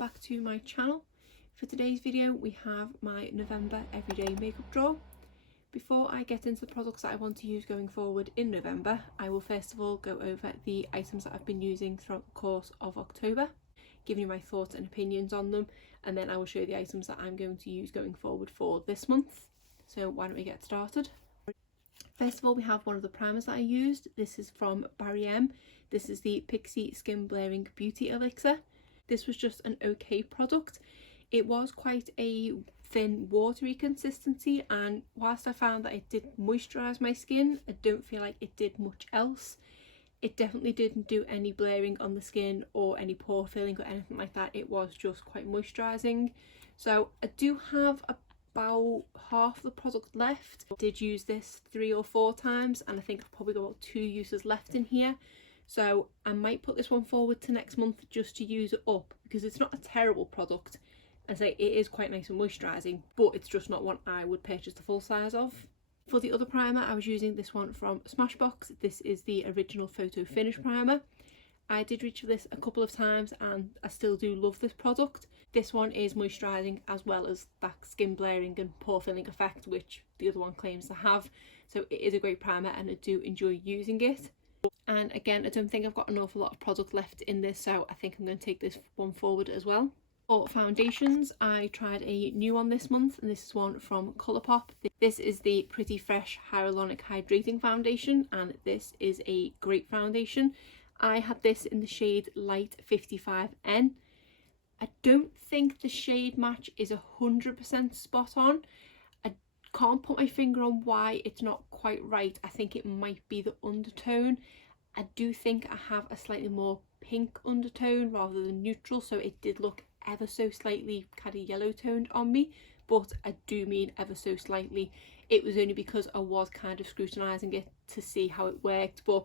back to my channel. For today's video we have my November everyday makeup drawer. Before I get into the products that I want to use going forward in November, I will first of all go over the items that I've been using throughout the course of October, giving you my thoughts and opinions on them, and then I will show you the items that I'm going to use going forward for this month. So why don't we get started? First of all, we have one of the primers that I used. This is from Balms. This is the Pixie Skin Blaring Beauty Elixir. This was just an okay product. It was quite a thin watery consistency, and whilst I found that it did moisturise my skin, I don't feel like it did much else. It definitely didn't do any blaring on the skin or any pore filling or anything like that. It was just quite moisturising. So I do have about half the product left. I did use this 3 or 4 times and I think I've probably got about 2 uses left in here. So I might put this one forward to next month just to use it up, because it's not a terrible product. I say it is quite nice and moisturising, but it's just not one I would purchase the full size of. For the other primer, I was using this one from Smashbox. This is the original Photo Finish primer. I did reach for this a couple of times and I still do love this product. This one is moisturising as well as that skin blaring and pore filling effect which the other one claims to have. So it is a great primer and I do enjoy using it. And again, I don't think I've got an awful lot of product left in this, so I think I'm going to take this one forward as well. For foundations, I tried a new one this month, and this is one from Colourpop. This is the Pretty Fresh Hyaluronic Hydrating Foundation, and this is a great foundation. I had this in the shade Light 55N. I don't think the shade match is 100% spot on. I can't put my finger on why it's not quite right. I think it might be the undertone. I do think I have a slightly more pink undertone rather than neutral, so it did look ever so slightly kind of yellow toned on me, but I do mean ever so slightly. It was only because I was kind of scrutinising it to see how it worked, but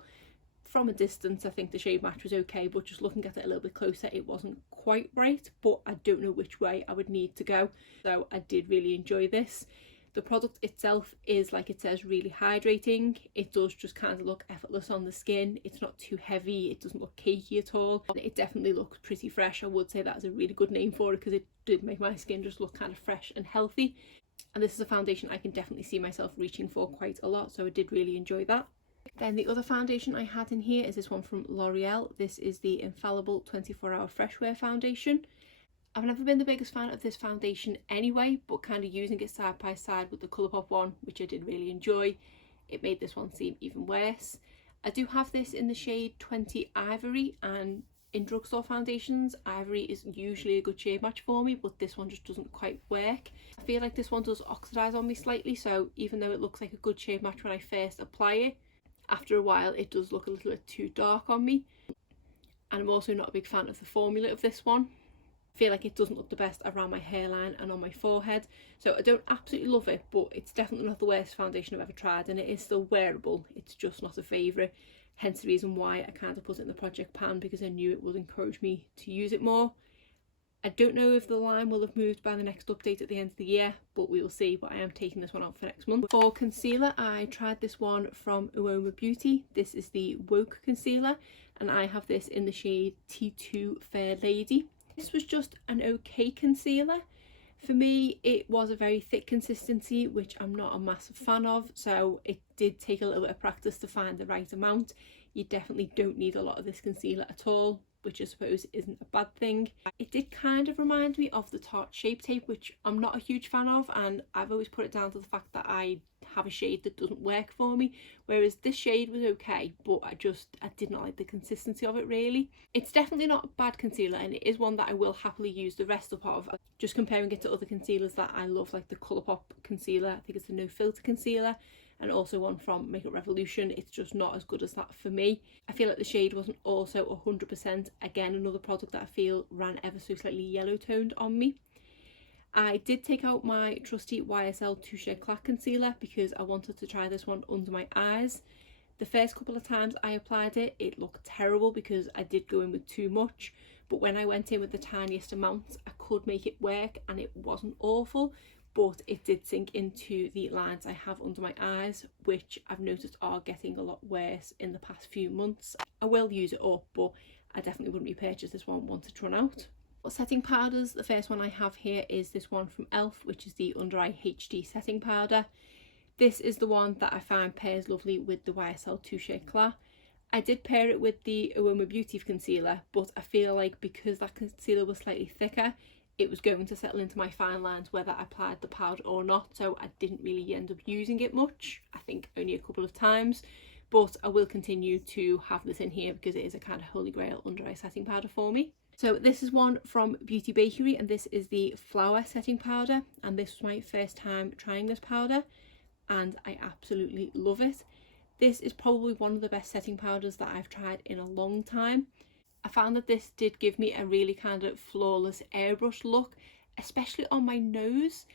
from a distance I think the shade match was okay, but just looking at it a little bit closer it wasn't quite right. But I don't know which way I would need to go, so I did really enjoy this. The product itself is, like it says, really hydrating. It does just kind of look effortless on the skin. It's not too heavy, it doesn't look cakey at all. It definitely looks pretty fresh. I would say that is a really good name for it, because it did make my skin just look kind of fresh and healthy. And this is a foundation I can definitely see myself reaching for quite a lot, so I did really enjoy that. Then the other foundation I had in here is this one from L'Oreal. This is the Infallible 24-Hour Freshware Foundation. I've never been the biggest fan of this foundation anyway, but kind of using it side by side with the Colourpop one, which I did really enjoy, it made this one seem even worse. I do have this in the shade 20 Ivory, and in drugstore foundations, Ivory is usually a good shade match for me, but this one just doesn't quite work. I feel like this one does oxidise on me slightly, so even though it looks like a good shade match when I first apply it, after a while it does look a little bit too dark on me. And I'm also not a big fan of the formula of this one. I feel like it doesn't look the best around my hairline and on my forehead, so I don't absolutely love it, but it's definitely not the worst foundation I've ever tried, and it is still wearable. It's just not a favourite, hence the reason why I kind of put it in the project pan, because I knew it would encourage me to use it more. I don't know if the line will have moved by the next update at the end of the year, but we will see. But I am taking this one out for next month. For concealer, I tried this one from Uoma Beauty. This is the Woke concealer, and I have this in the shade T2 Fair Lady. This was just an okay concealer. For me, it was a very thick consistency, which I'm not a massive fan of, so it did take a little bit of practice to find the right amount. You definitely don't need a lot of this concealer at all, which I suppose isn't a bad thing. It did kind of remind me of the Tarte Shape Tape, which I'm not a huge fan of, and I've always put it down to the fact that I have a shade that doesn't work for me, whereas this shade was okay, but I did not like the consistency of it really. It's definitely not a bad concealer, and it is one that I will happily use the rest up of. Just comparing it to other concealers that I love, like the Colourpop concealer, I think it's the No Filter concealer, and also one from Makeup Revolution, it's just not as good as that for me. I feel like the shade wasn't also 100%, again another product that I feel ran ever so slightly yellow toned on me. I did take out my trusty YSL Touche Éclat concealer because I wanted to try this one under my eyes. The first couple of times I applied it, it looked terrible because I did go in with too much, but when I went in with the tiniest amounts I could make it work, and it wasn't awful, but it did sink into the lines I have under my eyes, which I've noticed are getting a lot worse in the past few months. I will use it up, but I definitely wouldn't repurchase this one once it's run out. Setting powders, the first one I have here is this one from e.l.f., which is the Under Eye HD setting powder. This is the one that I find pairs lovely with the YSL Touche Eclat. I did pair it with the Aroma Beauty concealer, but I feel like because that concealer was slightly thicker, it was going to settle into my fine lines whether I applied the powder or not, so I didn't really end up using it much. I think only a couple of times, but I will continue to have this in here because it is a kind of holy grail under eye setting powder for me. So this is one from Beauty Bakery, and this is the Flower setting powder, and this was my first time trying this powder and I absolutely love it. This is probably one of the best setting powders that I've tried in a long time. I found that this did give me a really kind of flawless airbrush look, especially on my nose.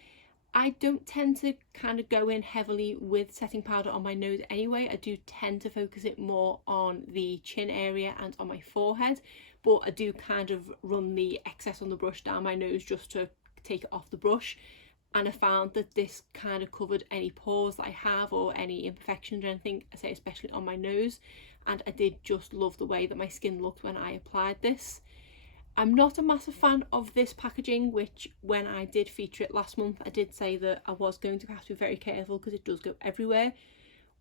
I don't tend to kind of go in heavily with setting powder on my nose anyway. I do tend to focus it more on the chin area and on my forehead, but I do kind of run the excess on the brush down my nose just to take it off the brush. And I found that this kind of covered any pores that I have or any imperfections or anything, I say especially on my nose, and I did just love the way that my skin looked when I applied this. I'm not a massive fan of this packaging, which when I did feature it last month I did say that I was going to have to be very careful because it does go everywhere.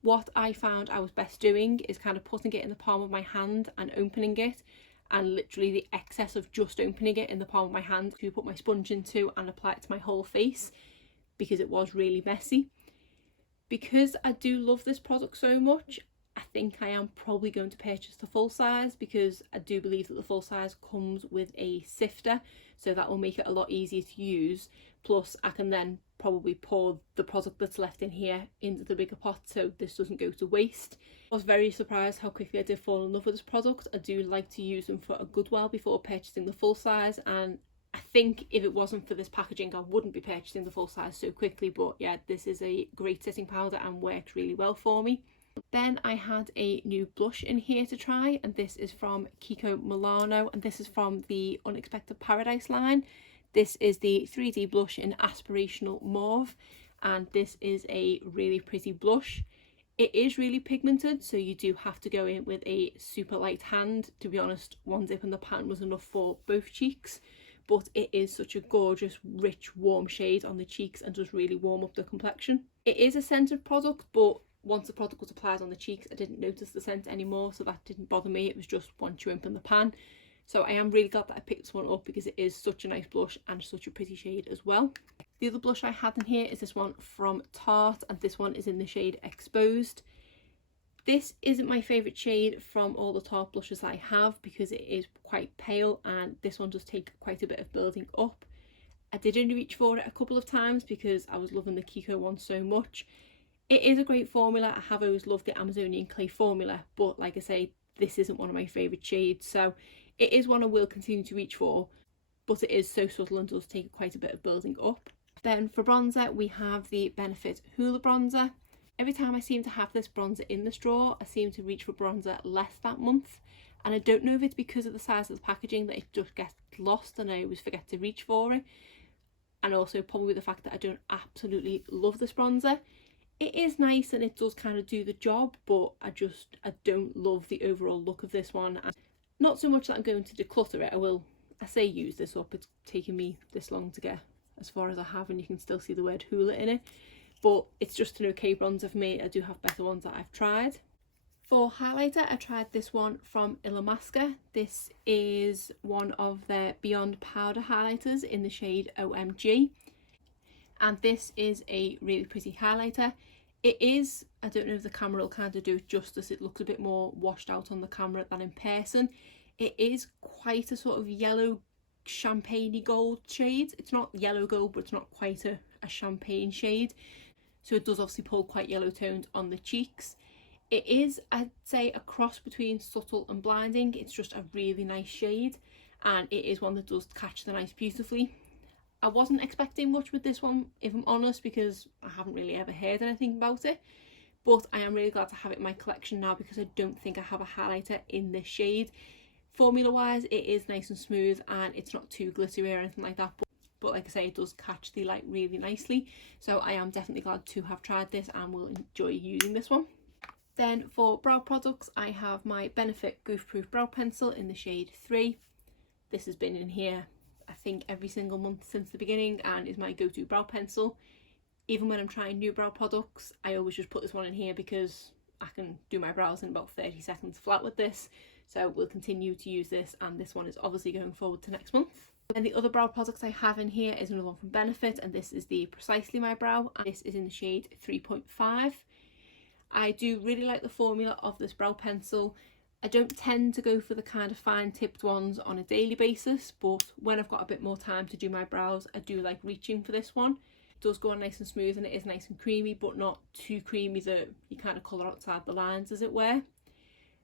What I found I was best doing is kind of putting it in the palm of my hand and opening it, and literally the excess of just opening it in the palm of my hand to put my sponge into and apply it to my whole face because it was really messy. Because I do love this product so much, I think I am probably going to purchase the full size because I do believe that the full size comes with a sifter, so that will make it a lot easier to use. Plus I can then probably pour the product that's left in here into the bigger pot so this doesn't go to waste. I was very surprised how quickly I did fall in love with this product. I do like to use them for a good while before purchasing the full size, and I think if it wasn't for this packaging I wouldn't be purchasing the full size so quickly, but yeah, this is a great setting powder and works really well for me. Then I had a new blush in here to try, and this is from Kiko Milano, and this is from the Unexpected Paradise line. This is the 3D blush in Aspirational Mauve, and this is a really pretty blush. It is really pigmented, so you do have to go in with a super light hand. To be honest, one dip in the pan was enough for both cheeks, but it is such a gorgeous, rich, warm shade on the cheeks and does really warm up the complexion. It is a scented product, but once the product was applied on the cheeks I didn't notice the scent anymore, so that didn't bother me. It was just once you open the pan. So I am really glad that I picked this one up because it is such a nice blush and such a pretty shade as well. The other blush I had in here is this one from Tarte, and this one is in the shade Exposed. This isn't my favourite shade from all the Tarte blushes that I have because it is quite pale, and this one does take quite a bit of building up. I did only reach for it a couple of times because I was loving the Kiko one so much. It is a great formula. I have always loved the Amazonian clay formula, but like I say, this isn't one of my favourite shades, so it is one I will continue to reach for, but it is so subtle and does take quite a bit of building up. Then for bronzer we have the Benefit Hoola bronzer. Every time I seem to have this bronzer in the drawer I seem to reach for bronzer less that month, and I don't know if it's because of the size of the packaging that it just gets lost and I always forget to reach for it, and also probably the fact that I don't absolutely love this bronzer. It is nice and it does kind of do the job, but I don't love the overall look of this one. And not so much that I'm going to declutter it. I say use this up. It's taken me this long to get as far as I have, and you can still see the word Hoola in it, but it's just an okay bronzer for me. I do have better ones that I've tried. For highlighter I tried this one from Illamasqua. This is one of their Beyond Powder highlighters in the shade OMG, and this is a really pretty highlighter. It is, I don't know if the camera will kind of do it justice, it looks a bit more washed out on the camera than in person. It is quite a sort of yellow champagne-y gold shade. It's not yellow gold, but it's not quite a champagne shade, so it does obviously pull quite yellow toned on the cheeks. It is, I'd say, a cross between subtle and blinding. It's just a really nice shade, and it is one that does catch the light beautifully. I wasn't expecting much with this one, if I'm honest, because I haven't really ever heard anything about it, but I am really glad to have it in my collection now because I don't think I have a highlighter in this shade. Formula wise it is nice and smooth and it's not too glittery or anything like that, but like I say, it does catch the light really nicely, so I am definitely glad to have tried this and will enjoy using this one. Then for brow products I have my Benefit Goof Proof Brow Pencil in the shade 3. This has been in here think every single month since the beginning and is my go-to brow pencil. Even when I'm trying new brow products, I always just put this one in here because I can do my brows in about 30 seconds flat with this. So we'll continue to use this, and this one is obviously going forward to next month. And the other brow products I have in here is another one from Benefit, and this is the Precisely My Brow, and this is in the shade 3.5. I do really like the formula of this brow pencil. I don't tend to go for the kind of fine tipped ones on a daily basis, but when I've got a bit more time to do my brows, I do like reaching for this one. It does go on nice and smooth, and it is nice and creamy, but not too creamy that you kind of colour outside the lines, as it were.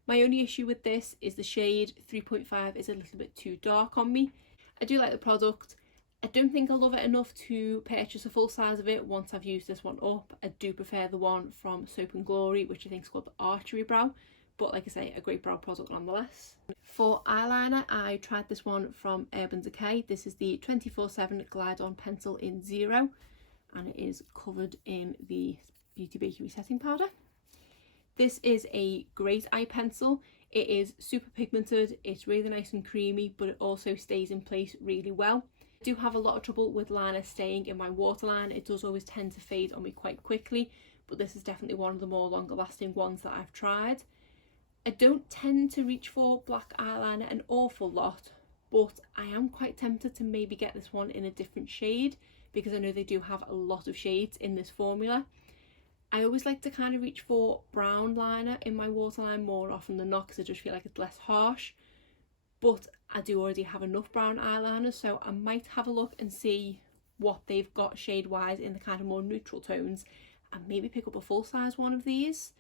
My only issue with this is the shade 3.5 is a little bit too dark on me. I do like the product. I don't think I love it enough to purchase a full size of it once I've used this one up. I do prefer the one from Soap & Glory, which I think is called the Archery Brow. But like I say, a great brow product nonetheless. For eyeliner, I tried this one from Urban Decay. This is the 24/7 Glide On Pencil in 0. And it is covered in the Beauty Bakery setting powder. This is a great eye pencil. It is super pigmented, it's really nice and creamy, but it also stays in place really well. I do have a lot of trouble with liner staying in my waterline. It does always tend to fade on me quite quickly, but this is definitely one of the more longer lasting ones that I've tried. I don't tend to reach for black eyeliner an awful lot, but I am quite tempted to maybe get this one in a different shade because I know they do have a lot of shades in this formula. I always like to kind of reach for brown liner in my waterline more often than not because I just feel like it's less harsh, but I do already have enough brown eyeliner, so I might have a look and see what they've got shade wise in the kind of more neutral tones and maybe pick up a full size one of these.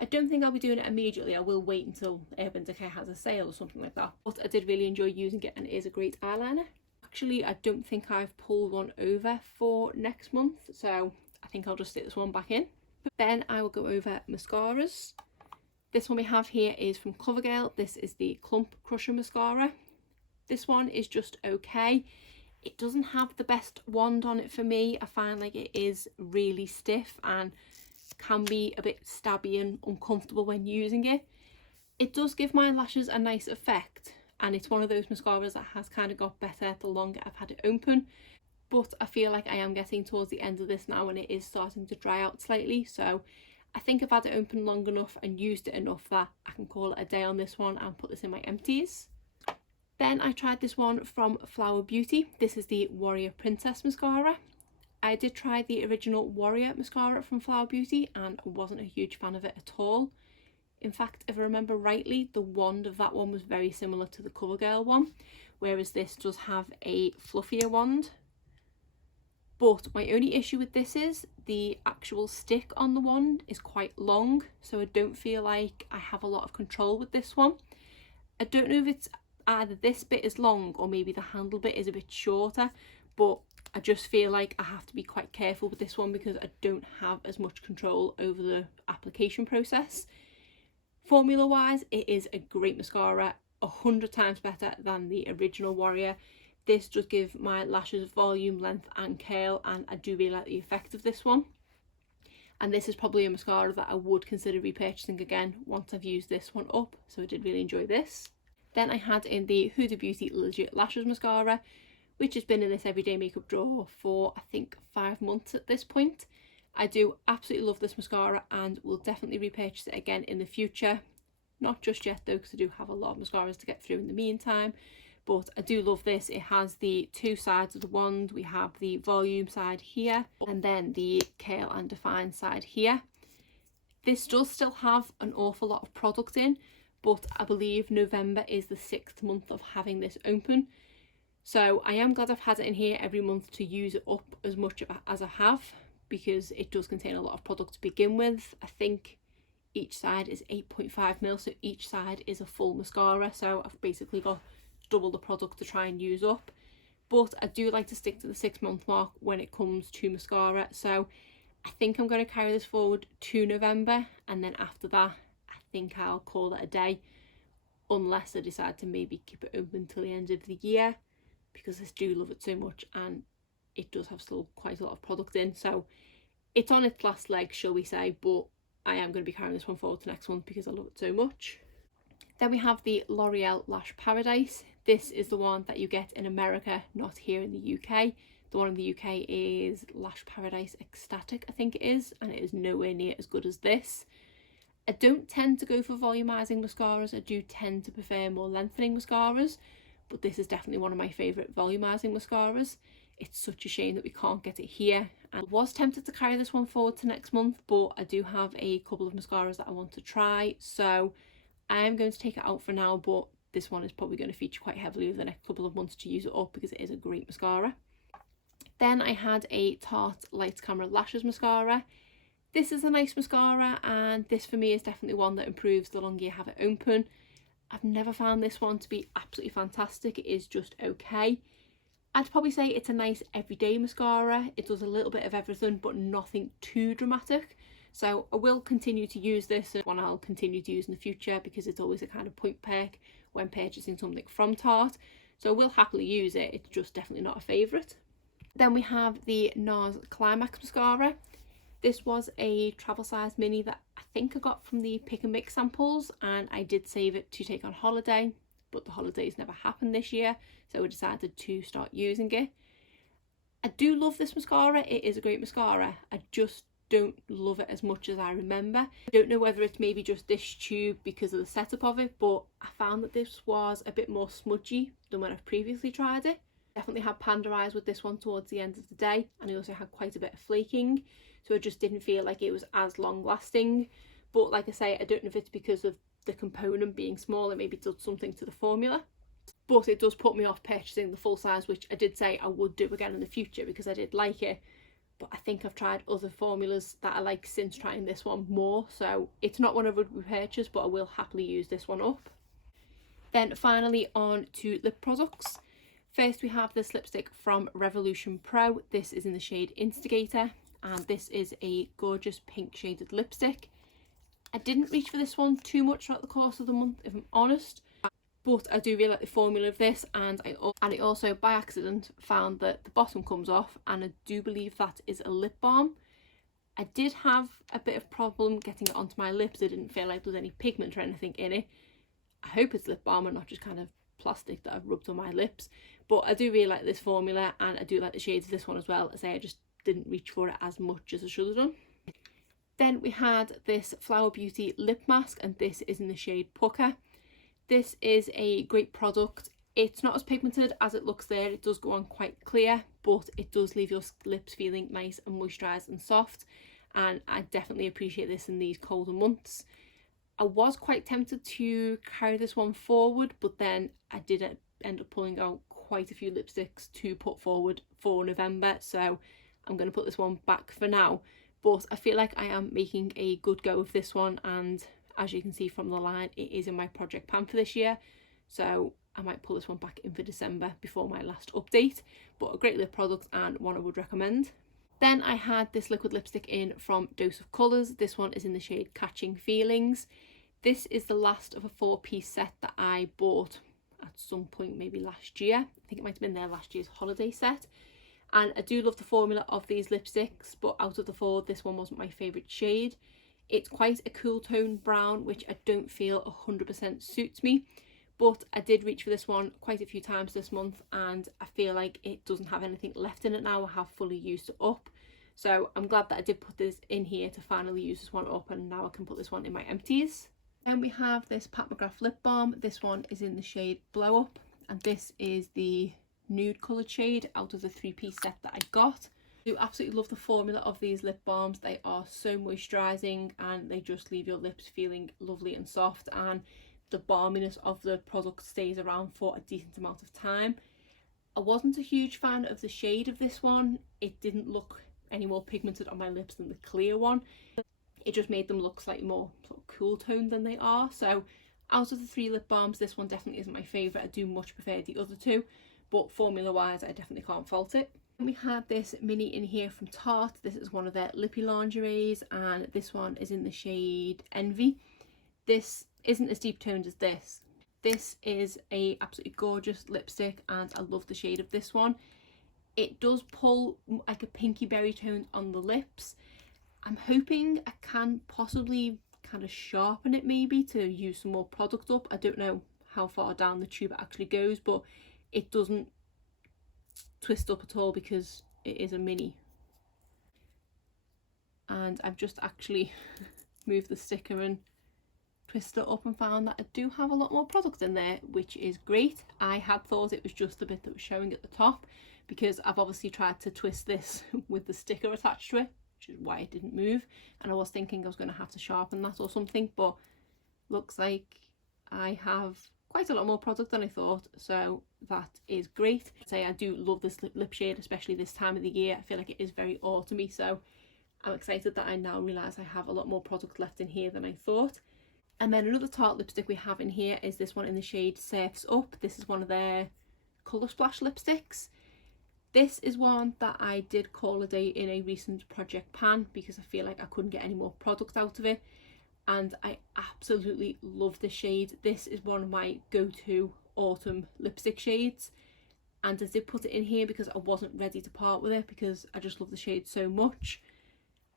I don't think I'll be doing it immediately. I will wait until Urban Decay has a sale or something like that, but I did really enjoy using it and it is a great eyeliner. Actually, I don't think I've pulled one over for next month, so I think I'll just stick this one back in. Then I will go over mascaras. This one we have here is from CoverGirl. This is the Clump Crusher Mascara. This one is just okay. It doesn't have the best wand on it for me. I find like it is really stiff and can be a bit stabby and uncomfortable when using it. It does give my lashes a nice effect, and it's one of those mascaras that has kind of got better the longer I've had it open. But I feel like I am getting towards the end of this now and it is starting to dry out slightly, so I think I've had it open long enough and used it enough that I can call it a day on this one and put this in my empties. Then I tried this one from Flower Beauty. This is the Warrior Princess Mascara. I did try the original Warrior Mascara from Flower Beauty and wasn't a huge fan of it at all. In fact, if I remember rightly, the wand of that one was very similar to the CoverGirl one, whereas this does have a fluffier wand. But my only issue with this is the actual stick on the wand is quite long, so I don't feel like I have a lot of control with this one. I don't know if it's either this bit is long or maybe the handle bit is a bit shorter, but I just feel like I have to be quite careful with this one because I don't have as much control over the application process. Formula wise, it is a great mascara, 100 times better than the original Warrior. This does give my lashes volume, length and curl, and I do really like the effect of this one. And this is probably a mascara that I would consider repurchasing again once I've used this one up, so I did really enjoy this. Then I had in the Huda Beauty Legit Lashes Mascara, which has been in this everyday makeup drawer for I think 5 months at this point. I do absolutely love this mascara and will definitely repurchase it again in the future. Not just yet though, because I do have a lot of mascaras to get through in the meantime. But I do love this. It has the 2 sides of the wand. We have the volume side here and then the curl and define side here. This does still have an awful lot of product in, but I believe November is the 6th month of having this open. So I am glad I've had it in here every month to use it up as much as I have, because it does contain a lot of product to begin with. I think each side is 8.5ml, so each side is a full mascara. So I've basically got double the product to try and use up, but I do like to stick to the 6-month mark when it comes to mascara, so I think I'm going to carry this forward to November, and then after that I think I'll call it a day, unless I decide to maybe keep it open till the end of the year, because I do love it so much and it does have still quite a lot of product in, so it's on its last leg, shall we say, but I am going to be carrying this one forward to next month because I love it so much. Then we have the L'Oreal Lash Paradise. This is the one that you get in America, not here in the UK. The one in the UK is Lash Paradise Ecstatic, I think it is, and it is nowhere near as good as this. I don't tend to go for volumizing mascaras. I do tend to prefer more lengthening mascaras, but this is definitely one of my favourite volumizing mascaras. It's such a shame that we can't get it here. I was tempted to carry this one forward to next month, but I do have a couple of mascaras that I want to try, so I am going to take it out for now, but this one is probably going to feature quite heavily over the next couple of months to use it up because it is a great mascara. Then I had a Tarte Lights Camera Lashes mascara. This is a nice mascara, and this for me is definitely one that improves the longer you have it open. I've never found this one to be absolutely fantastic. It is just okay. I'd probably say it's a nice everyday mascara. It does a little bit of everything, but nothing too dramatic. So I will continue to use this, and one I'll continue to use in the future because it's always a kind of point perk when purchasing something from Tarte. So I will happily use it. It's just definitely not a favourite. Then we have the Nars Climax mascara. This was a travel size mini that I think I got from the pick and mix samples, and I did save it to take on holiday, but the holidays never happened this year, so I decided to start using it. I do love this mascara. It is a great mascara. I just don't love it as much as I remember. I don't know whether it's maybe just this tube because of the setup of it, but I found that this was a bit more smudgy than when I've previously tried it. Definitely had panda eyes with this one towards the end of the day, and I also had quite a bit of flaking, so I just didn't feel like it was as long lasting. But like I say, I don't know if it's because of the component being small, it maybe does something to the formula, but it does put me off purchasing the full size, which I did say I would do again in the future because I did like it. But I think I've tried other formulas that I like since trying this one more, so it's not one I would repurchase, but I will happily use this one up. Then finally on to lip products. First we have this lipstick from Revolution Pro. This is in the shade Instigator, and this is a gorgeous pink shaded lipstick. I didn't reach for this one too much throughout the course of the month, if I'm honest, but I do really like the formula of this, and I also by accident found that the bottom comes off, and I do believe that is a lip balm. I did have a bit of problem getting it onto my lips. I didn't feel like there was any pigment or anything in it. I hope it's lip balm and not just kind of plastic that I've rubbed on my lips, but I do really like this formula, and I do like the shades of this one as well. I just didn't reach for it as much as I should have done. Then we had this Flower Beauty lip mask, and this is in the shade Pucker. This is a great product. It's not as pigmented as it looks there. It does go on quite clear, but it does leave your lips feeling nice and moisturised and soft, and I definitely appreciate this in these colder months. I was quite tempted to carry this one forward, but then I did end up pulling out quite a few lipsticks to put forward for November, so I'm going to put this one back for now. But I feel like I am making a good go of this one, and as you can see from the line, it is in my project pan for this year, so I might pull this one back in for December before my last update. But a great lip product and one I would recommend. Then I had this liquid lipstick in from Dose of Colours. This one is in the shade Catching Feelings. This is the last of a 4-piece set that I bought at some point maybe last year. I think it might have been their last year's holiday set. And I do love the formula of these lipsticks, but out of the 4, this one wasn't my favourite shade. It's quite a cool tone brown, which I don't feel 100% suits me. But I did reach for this one quite a few times this month, and I feel like it doesn't have anything left in it now. I have fully used it up. So I'm glad that I did put this in here to finally use this one up, and now I can put this one in my empties. Then we have this Patmograph Lip Balm. This one is in the shade Blow Up, and this is the nude coloured shade out of the 3-piece set that I got. I do absolutely love the formula of these lip balms. They are so moisturising, and they just leave your lips feeling lovely and soft, and the balminess of the product stays around for a decent amount of time. I wasn't a huge fan of the shade of this one. It didn't look any more pigmented on my lips than the clear one. It just made them look slightly more sort of cool toned than they are. So out of the 3 lip balms, this one definitely isn't my favourite. I do much prefer the other 2, but formula wise I definitely can't fault it. And we had this mini in here from Tarte. This is one of their lippy lingeries, and this one is in the shade Envy. This isn't as deep toned as this. This is a absolutely gorgeous lipstick, and I love the shade of this one. It does pull like a pinky berry tone on the lips. I'm hoping I can possibly kind of sharpen it maybe to use some more product up. I don't know how far down the tube it actually goes, but it doesn't twist up at all because it is a mini. And I've just actually moved the sticker and twist it up and found that I do have a lot more product in there, which is great. I had thought it was just the bit that was showing at the top, because I've obviously tried to twist this with the sticker attached to it, which is why it didn't move, and I was thinking I was going to have to sharpen that or something, but looks like I have quite a lot more product than I thought, so that is great. I'd say I do love this lip shade, especially this time of the year. I feel like it is very autumny, so I'm excited that I now realise I have a lot more product left in here than I thought. And then another Tarte lipstick we have in here is this one in the shade Surfs Up. This is one of their Colour Splash lipsticks. This is one that I did call a day in a recent project pan because I feel like I couldn't get any more product out of it. And I absolutely love this shade. This is one of my go-to autumn lipstick shades. And I did put it in here because I wasn't ready to part with it because I just love the shade so much.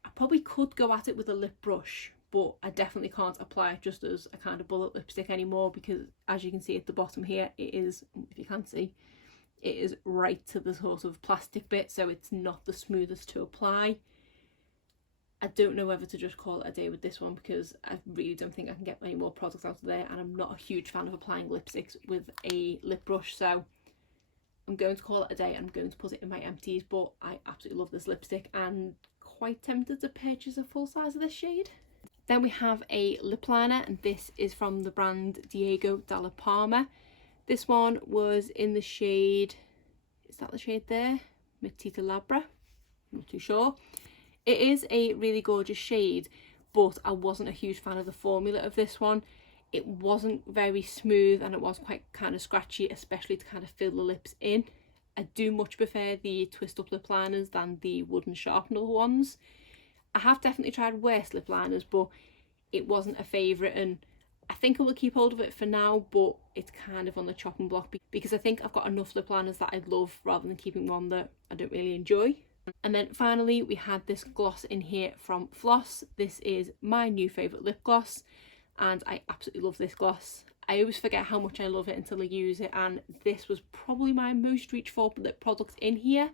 I probably could go at it with a lip brush, but I definitely can't apply it just as a kind of bullet lipstick anymore because, as you can see at the bottom here, it is, if you can see, it is right to the sort of plastic bit, so it's not the smoothest to apply. I don't know whether to just call it a day with this one because I really don't think I can get any more product out of there, and I'm not a huge fan of applying lipsticks with a lip brush, so I'm going to call it a day and I'm going to put it in my empties. But I absolutely love this lipstick and quite tempted to purchase a full size of this shade. Then we have a lip liner, and this is from the brand Diego Dalla Palma. This one was in the shade, is that the shade there? Matita Labra? I'm not too sure. It is a really gorgeous shade, but I wasn't a huge fan of the formula of this one. It wasn't very smooth and it was quite kind of scratchy, especially to kind of fill the lips in. I do much prefer the twist up lip liners than the wooden sharpener ones. I have definitely tried worse lip liners, but it wasn't a favourite, and I think I will keep hold of it for now, but it's kind of on the chopping block because I think I've got enough lip liners that I love rather than keeping one that I don't really enjoy. And then finally we had this gloss in here from Floss. This is my new favourite lip gloss and I absolutely love this gloss. I always forget how much I love it until I use it, and this was probably my most reach for lip product in here.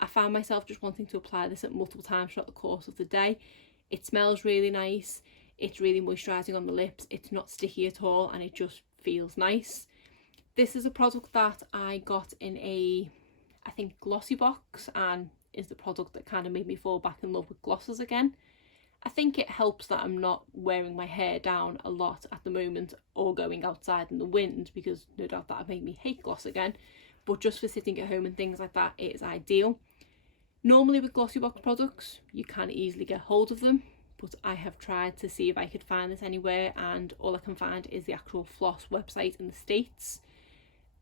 I found myself just wanting to apply this at multiple times throughout the course of the day. It smells really nice, it's really moisturising on the lips, it's not sticky at all, and it just feels nice. This is a product that I got in a, I think, Glossybox, and is the product that kind of made me fall back in love with glosses again. I think it helps that I'm not wearing my hair down a lot at the moment or going outside in the wind, because no doubt that would make me hate gloss again, but just for sitting at home and things like that, it is ideal. Normally with Glossybox products you can easily get hold of them, but I have tried to see if I could find this anywhere and all I can find is the actual Floss website in the States,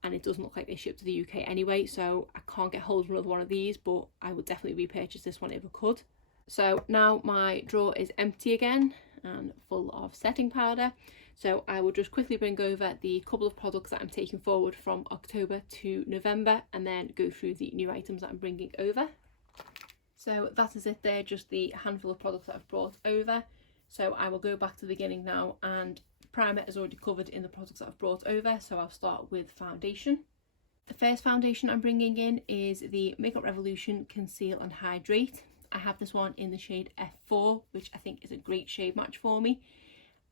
and it doesn't look like they ship to the UK anyway, so I can't get hold of another one of these, but I would definitely repurchase this one if I could. So now my drawer is empty again and full of setting powder, so I will just quickly bring over the couple of products that I'm taking forward from October to November and then go through the new items that I'm bringing over. So that is it there, just the handful of products that I've brought over. So I will go back to the beginning now, and primer is already covered in the products that I've brought over, so I'll start with foundation. The first foundation I'm bringing in is the Makeup Revolution Conceal and Hydrate. I have this one in the shade F4, which I think is a great shade match for me.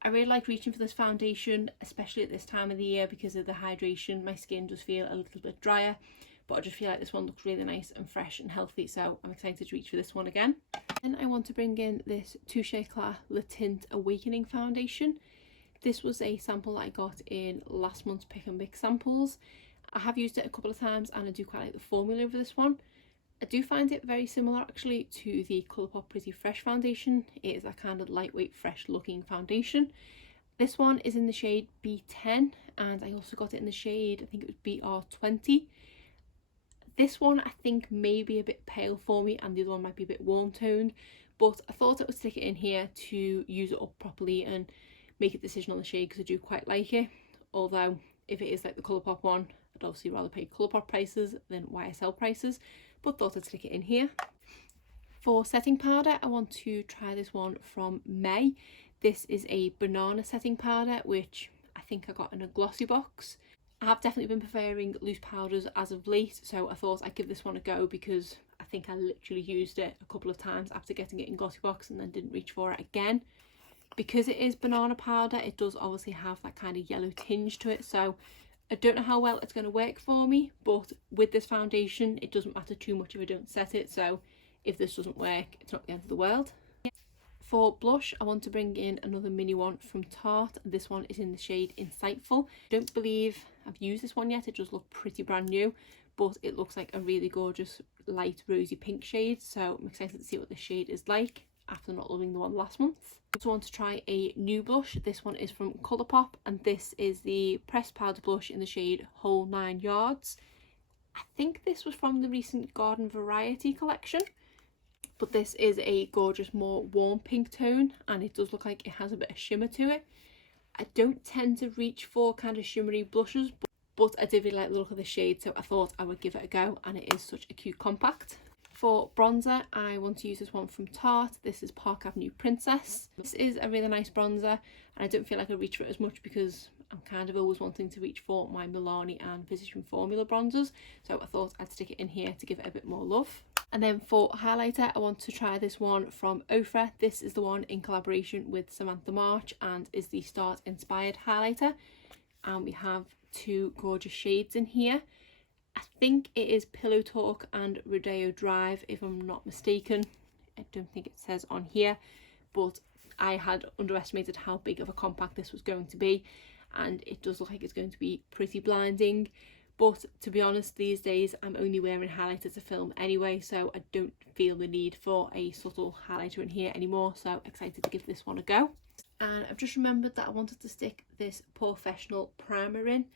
I really like reaching for this foundation, especially at this time of the year because of the hydration. My skin does feel a little bit drier, but I just feel like this one looks really nice and fresh and healthy, so I'm excited to reach for this one again. Then I want to bring in this Touche Eclat Le Tint Awakening foundation. This was a sample that I got in last month's Pick and Mix samples. I have used it a couple of times and I do quite like the formula of this one. I do find it very similar actually to the Colourpop Pretty Fresh foundation. It is that kind of lightweight, fresh looking foundation. This one is in the shade B10 and I also got it in the shade, I think it was BR20. This one I think may be a bit pale for me and the other one might be a bit warm toned, but I thought I would stick it in here to use it up properly and make a decision on the shade because I do quite like it. Although if it is like the Colourpop one, I'd obviously rather pay Colourpop prices than YSL prices, but thought I'd stick it in here. For setting powder, I want to try this one from May. This is a banana setting powder, which I think I got in a Glossybox. I have definitely been preferring loose powders as of late, so I thought I'd give this one a go because I think I literally used it a couple of times after getting it in Glossybox and then didn't reach for it again. Because it is banana powder, it does obviously have that kind of yellow tinge to it, so I don't know how well it's going to work for me, but with this foundation it doesn't matter too much if I don't set it, so if this doesn't work, it's not the end of the world. For blush, I want to bring in another mini one from Tarte. This one is in the shade Insightful. I don't believe I've used this one yet, it does look pretty brand new, but it looks like a really gorgeous light rosy pink shade, so I'm excited to see what this shade is like after not loving the one last month. I also want to try a new blush. This one is from Colourpop, and this is the pressed powder blush in the shade Whole 9 Yards. I think this was from the recent Garden Variety collection, but this is a gorgeous, more warm pink tone, and it does look like it has a bit of shimmer to it. I don't tend to reach for kind of shimmery blushes, but I did really like the look of the shade, so I thought I would give it a go, and it is such a cute compact. For bronzer, I want to use this one from Tarte. This is Park Avenue Princess. This is a really nice bronzer, and I don't feel like I reach for it as much because I'm kind of always wanting to reach for my Milani and Physician Formula bronzers, so I thought I'd stick it in here to give it a bit more love. And then for highlighter, I want to try this one from Ofra. This is the one in collaboration with Samantha March and is the Start Inspired highlighter, and we have two gorgeous shades in here. I think it is Pillow Talk and Rodeo Drive, if I'm not mistaken. I don't think it says on here, but I had underestimated how big of a compact this was going to be, and it does look like it's going to be pretty blinding. But to be honest, these days I'm only wearing highlighter to film anyway, so I don't feel the need for a subtle highlighter in here anymore, so excited to give this one a go. And I've just remembered that I wanted to stick this Professional primer in.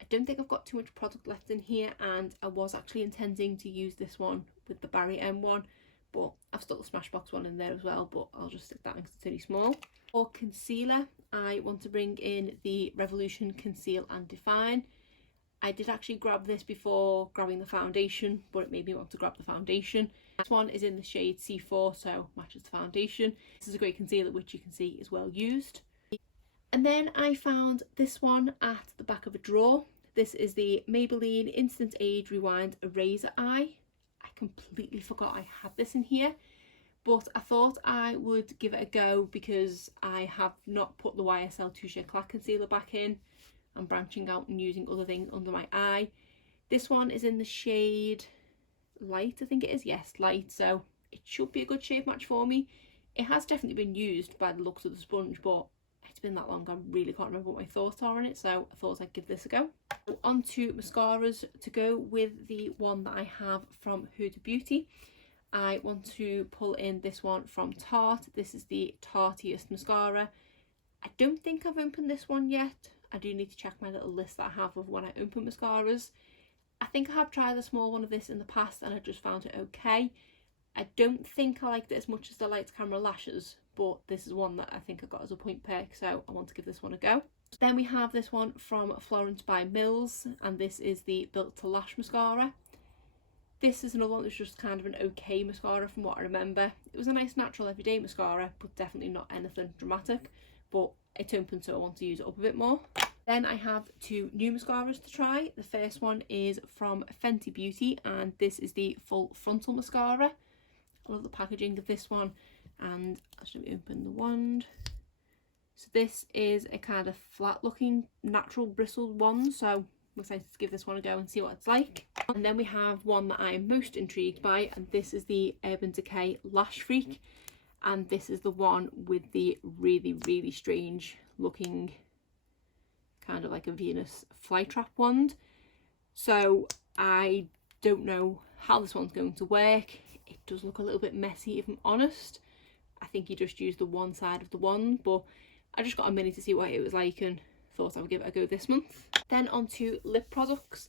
I don't think I've got too much product left in here, and I was actually intending to use this one with the Barry M1, but I've stuck the Smashbox one in there as well, but I'll just stick that in because it's really small. For concealer, I want to bring in the Revolution Conceal and Define. I did actually grab this before grabbing the foundation, but it made me want to grab the foundation. This one is in the shade C4, so matches the foundation. This is a great concealer, which you can see is well used. And then I found this one at the back of a drawer. This is the Maybelline Instant Age Rewind Eraser Eye. I completely forgot I had this in here, but I thought I would give it a go because I have not put the YSL Touche Eclat concealer back in. I'm branching out and using other things under my eye. This one is in the shade Light, I think it is. Yes, Light, so it should be a good shade match for me. It has definitely been used by the looks of the sponge, but it's been that long I really can't remember what my thoughts are on it, so I thought I'd give this a go. On to mascaras to go with the one that I have from Huda Beauty. I want to pull in this one from Tarte. This is the Tartiest mascara. I don't think I've opened this one yet. I do need to check my little list that I have of when I open mascaras. I think I have tried a small one of this in the past and I just found it okay. I don't think I liked it as much as the Lights Camera Lashes, but this is one that I think I got as a point perk, so I want to give this one a go. Then we have this one from Florence by Mills, and this is the Built to Lash mascara. This is another one that's just kind of an okay mascara from what I remember. It was a nice natural everyday mascara, but definitely not anything dramatic, but it's open, so I want to use it up a bit more. Then I have two new mascaras to try. The first one is from Fenty Beauty, and this is the Full Frontal mascara. I love the packaging of this one, and I'll just open the wand. So this is a kind of flat looking natural bristled one, so I'm excited to give this one a go and see what it's like. And then we have one that I am most intrigued by, and this is the Urban Decay Lash Freak, and this is the one with the really strange looking kind of like a Venus flytrap wand. So I don't know how this one's going to work. It does look a little bit messy if I'm honest. I think you just use the one side of the wand, but I just got a mini to see what it was like and thought I would give it a go this month. Then on to lip products.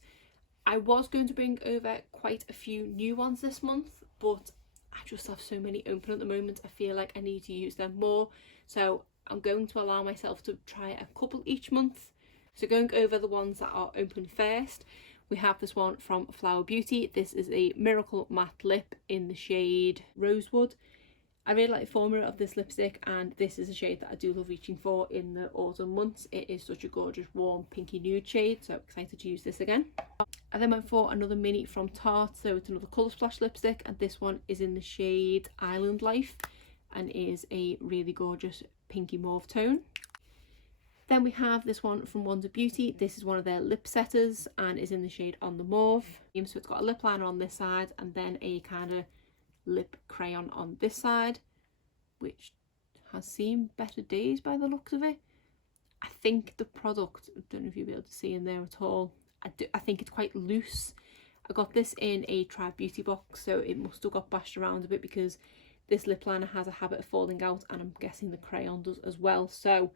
I was going to bring over quite a few new ones this month, but I just have so many open at the moment. I feel like I need to use them more, so I'm going to allow myself to try a couple each month. So going over the ones that are open first, we have this one from Flower Beauty. This is a Miracle Matte Lip in the shade Rosewood. I really like the formula of this lipstick, and this is a shade that I do love reaching for in the autumn months. It is such a gorgeous warm pinky nude shade, so excited to use this again. I then went for another mini from Tarte, so it's another colour splash lipstick, and this one is in the shade Island Life and is a really gorgeous pinky mauve tone. Then we have this one from Wonder Beauty. This is one of their lip setters and is in the shade On the Mauve. So it's got a lip liner on this side and then a kind of lip crayon on this side, which has seen better days by the looks of it. I think the product, I don't know if you'll be able to see in there at all, I think it's quite loose. I got this in a Try Beauty box, so it must have got bashed around a bit because this lip liner has a habit of falling out, and I'm guessing the crayon does as well. So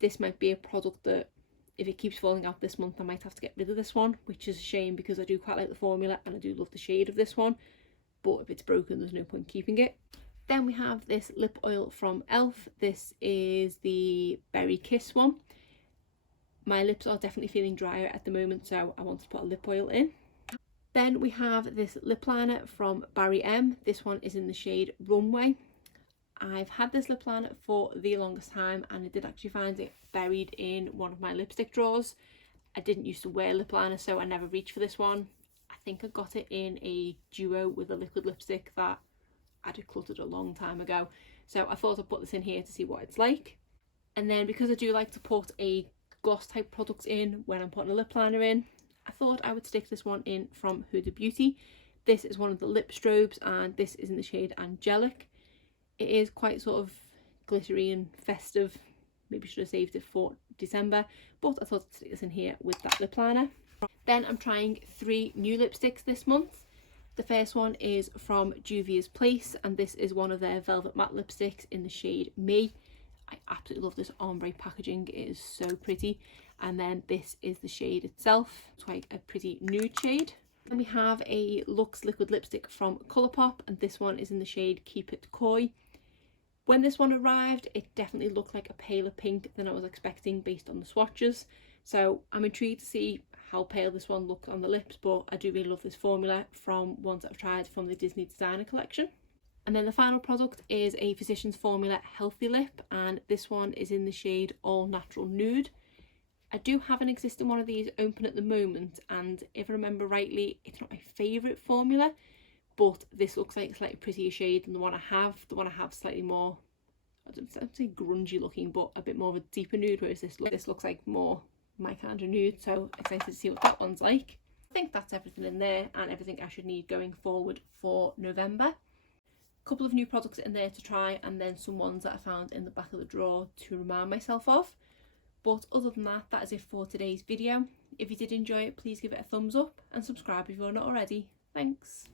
this might be a product that if it keeps falling out this month, I might have to get rid of this one, which is a shame because I do quite like the formula and I do love the shade of this one, but if it's broken there's no point keeping it. Then we have this lip oil from ELF. This is the Berry Kiss one. My lips are definitely feeling drier at the moment, so I wanted to put a lip oil in. Then we have this lip liner from Barry M. This one is in the shade Runway. I've had this lip liner for the longest time, and I did actually find it buried in one of my lipstick drawers. I didn't used to wear lip liner, so I never reached for this one. I think I got it in a duo with a liquid lipstick that I decluttered a long time ago, so I thought I'd put this in here to see what it's like. And then because I do like to put a gloss type product in when I'm putting a lip liner in, I thought I would stick this one in from Huda Beauty. This is one of the lip strobes, and this is in the shade Angelic. It is quite sort of glittery and festive. Maybe should have saved it for December, but I thought I'd stick this in here with that lip liner. Then I'm trying 3 new lipsticks this month. The first one is from Juvia's Place, and this is one of their Velvet Matte lipsticks in the shade Me. I absolutely love this ombre packaging, it is so pretty. And then this is the shade itself. It's quite a pretty nude shade. Then we have a Luxe liquid lipstick from Colourpop, and this one is in the shade Keep It Coy. When this one arrived, it definitely looked like a paler pink than I was expecting based on the swatches. So I'm intrigued to see how pale this one looks on the lips, but I do really love this formula from ones that I've tried from the Disney Designer collection. And then the final product is a Physicians Formula Healthy Lip, and this one is in the shade All Natural Nude. I do have an existing one of these open at the moment, and if I remember rightly, it's not my favourite formula, but this looks like a slightly prettier shade than the one I have. The one I have slightly more, I don't say grungy looking, but a bit more of a deeper nude, whereas this looks like more my kind of nude, so excited to see what that one's like. I think that's everything in there and everything I should need going forward for November. A couple of new products in there to try, and then some ones that I found in the back of the drawer to remind myself of. But other than that, that is it for today's video. If you did enjoy it, please give it a thumbs up and subscribe if you're not already. Thanks.